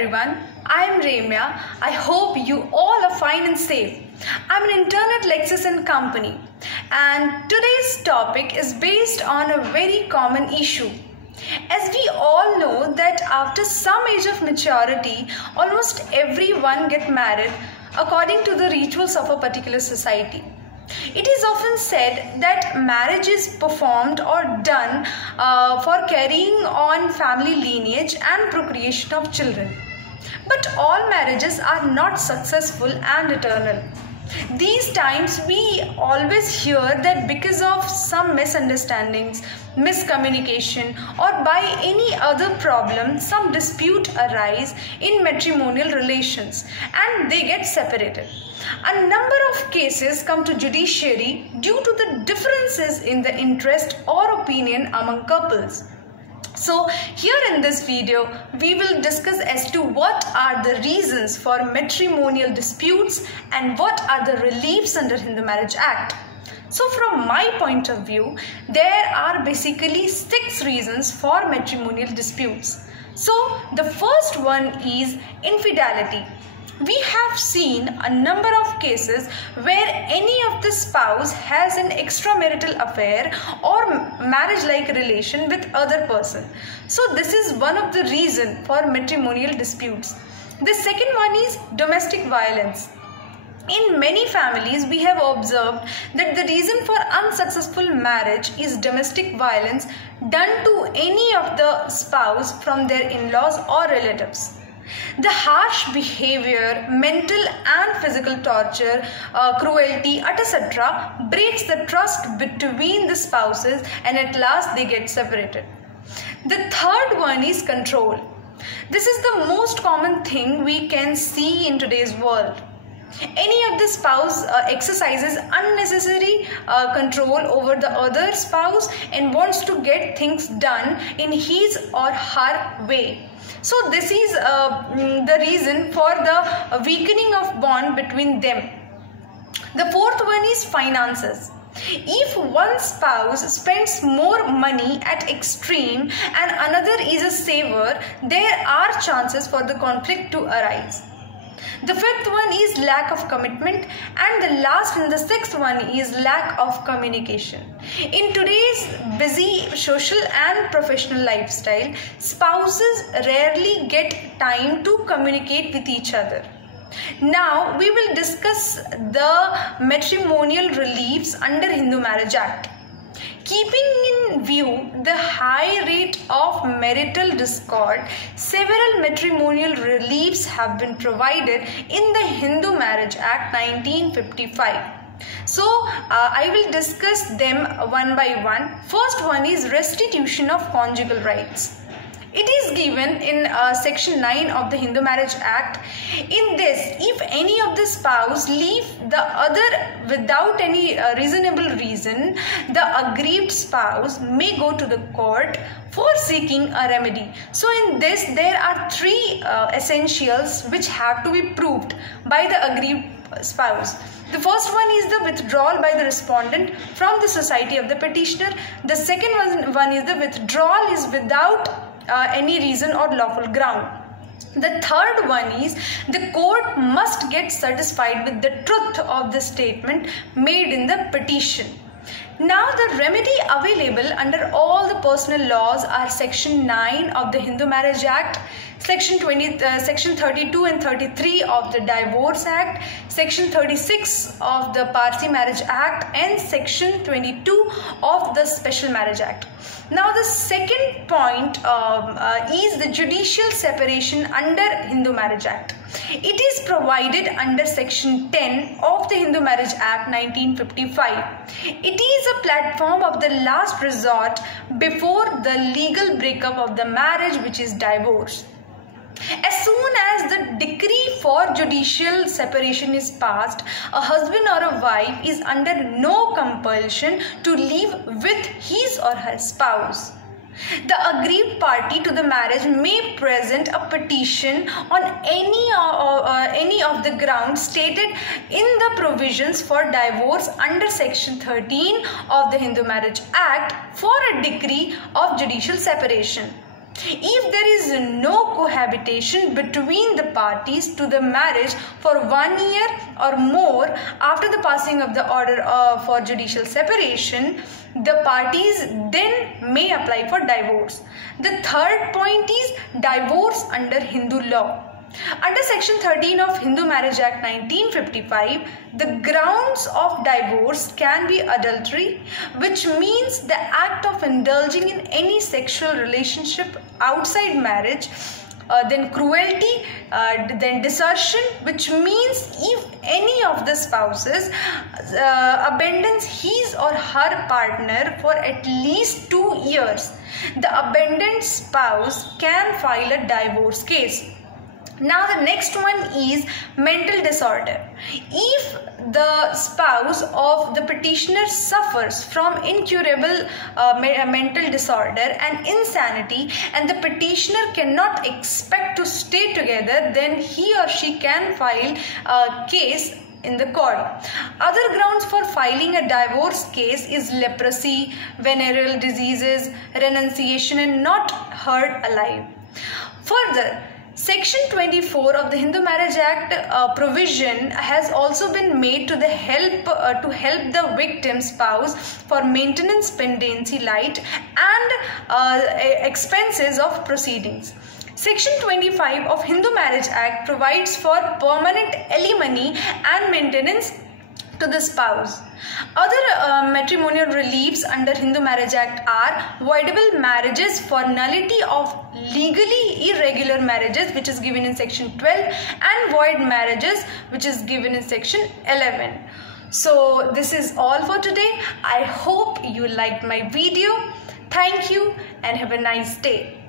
everyone, I am Remya. I hope you all are fine and safe. I'm an intern at Lexis & Company, and today's topic is based on a very common issue. As we all know that after some age of maturity, almost everyone gets married according to the rituals of a particular society. It is often said that marriage is performed or done for carrying on family lineage and procreation of children. But all marriages are not successful and eternal. These times we always hear that because of some misunderstandings, miscommunication, or by any other problem, some dispute arise in matrimonial relations and they get separated. A number of cases come to judiciary due to the differences in the interest or opinion among couples. So here in this video, we will discuss as to what are the reasons for matrimonial disputes and what are the reliefs under Hindu Marriage Act. So from my point of view, there are basically 6 reasons for matrimonial disputes. So the first one is infidelity. We have seen a number of cases where any of the spouse has an extramarital affair or marriage-like relation with other person. So this is one of the reasons for matrimonial disputes. The second one is domestic violence. In many families, we have observed that the reason for unsuccessful marriage is domestic violence done to any of the spouse from their in-laws or relatives. The harsh behavior, mental and physical torture, cruelty, etc. breaks the trust between the spouses and at last they get separated. The third one is control. This is the most common thing we can see in today's world. Any of the spouse exercises unnecessary control over the other spouse and wants to get things done in his or her way. So this is the reason for the weakening of bond between them. The fourth one is finances. If one spouse spends more money at extreme and another is a saver, there are chances for the conflict to arise. The fifth one is lack of commitment, and the last and the sixth one is lack of communication. In today's busy social and professional lifestyle, spouses rarely get time to communicate with each other. Now we will discuss the matrimonial reliefs under Hindu Marriage Act. Keeping in view the high rate of marital discord, several matrimonial reliefs have been provided in the Hindu Marriage Act 1955. So I will discuss them one by one. First one is restitution of conjugal rights. It is given in section 9 of the Hindu Marriage Act. In this, if any of the spouse leave the other without any reasonable reason, the aggrieved spouse may go to the court for seeking a remedy. So in this, there are 3 essentials which have to be proved by the aggrieved spouse. The first one is the withdrawal by the respondent from the society of the petitioner. The second one is the withdrawal is without any reason or lawful ground. The third one is the court must get satisfied with the truth of the statement made in the petition. Now the remedy available under all the personal laws are section 9 of the Hindu Marriage Act, section 32 and 33 of the Divorce Act, section 36 of the Parsi Marriage Act, and section 22 of the Special Marriage Act. Now the second point is the judicial separation under Hindu Marriage Act. It is provided under section 10 of the Hindu Marriage Act 1955. It is a platform of the last resort before the legal breakup of the marriage, which is divorce. As soon as the decree for judicial separation is passed, a husband or a wife is under no compulsion to live with his or her spouse. The aggrieved party to the marriage may present a petition on any of the grounds stated in the provisions for divorce under section 13 of the Hindu Marriage Act for a decree of judicial separation. if there is no cohabitation between the parties to the marriage for 1 year or more after the passing of the order for judicial separation, the parties then may apply for divorce. The third point is divorce under Hindu law. Under Section 13 of Hindu Marriage Act 1955, the grounds of divorce can be adultery, which means the act of indulging in any sexual relationship outside marriage, then cruelty, then desertion, which means if any of the spouses abandons his or her partner for at least 2 years, the abandoned spouse can file a divorce case. Now the next one is mental disorder. If the spouse of the petitioner suffers from incurable mental disorder and insanity, and the petitioner cannot expect to stay together, then he or she can file a case in the court. Other grounds for filing a divorce case is leprosy, venereal diseases, renunciation, and not heard alive. Further, Section 24 of the Hindu Marriage Act provision has also been made to help the victim spouse for maintenance, pendency, light, and expenses of proceedings. Section 25 of Hindu Marriage Act provides for permanent alimony and maintenance to the spouse. Other matrimonial reliefs under Hindu Marriage Act are voidable marriages for nullity of legally irregular marriages, which is given in Section 12, and void marriages, which is given in Section 11. So this is all for today. I hope you liked my video. Thank you and have a nice day.